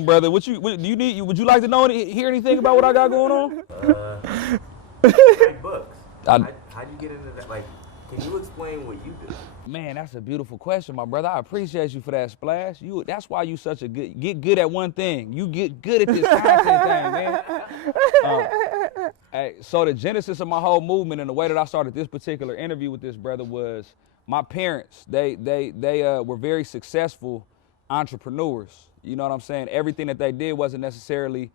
Brother, do you need? Would you like to know hear anything about what I got going on? Write books. I, How'd you get into that? Like, can you explain what you do? Man, that's a beautiful question, my brother. I appreciate you for that, Splash. That's why you such a get good at one thing. You get good at this content thing, man. Hey, so the genesis of my whole movement and the way that I started this particular interview with this brother was my parents. They were very successful entrepreneurs. You know what I'm saying? Everything that they did wasn't necessarily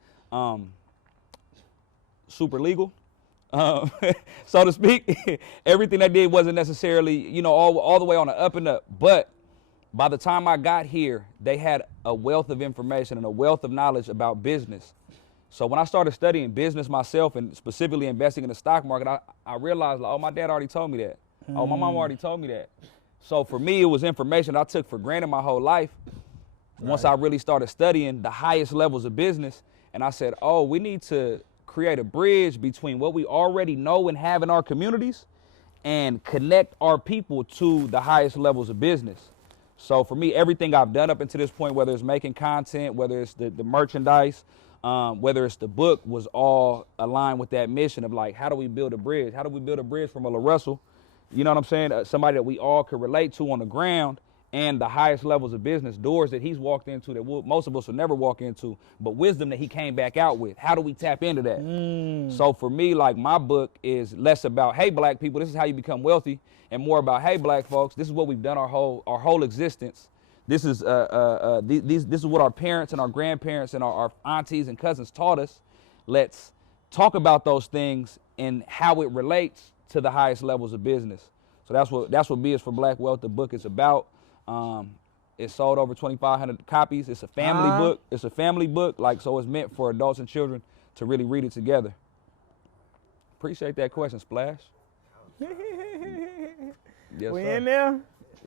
super legal. So to speak. Everything they did wasn't necessarily, you know, all the way on the up and up. But by the time I got here, they had a wealth of information and a wealth of knowledge about business. So when I started studying business myself and specifically investing in the stock market, I realized, like, oh, my dad already told me that. Oh, my mom already told me that. So for me, it was information I took for granted my whole life. Once I really started studying the highest levels of business, and I said, oh, we need to create a bridge between what we already know and have in our communities and connect our people to the highest levels of business. So for me, everything I've done up until this point, whether it's making content, whether it's the merchandise, whether it's the book, was all aligned with that mission of, like, how do we build a bridge? How do we build a bridge from a LaRussell, you know what I'm saying, somebody that we all could relate to on the ground, and the highest levels of business, doors that he's walked into that most of us will never walk into, but wisdom that he came back out with. How do we tap into that? So for me, like, my book is less about, hey, black people, this is how you become wealthy, and more about, hey, black folks, this is what we've done our whole existence. This is this is what our parents and our grandparents and our aunties and cousins taught us. Let's talk about those things and how it relates to the highest levels of business. So that's what B is for Black Wealth, the book is about. It sold over 2,500 copies. It's a family book. It's a family book, like, so it's meant for adults and children to really read it together. Appreciate that question, Splash. Yes, we sir. In there?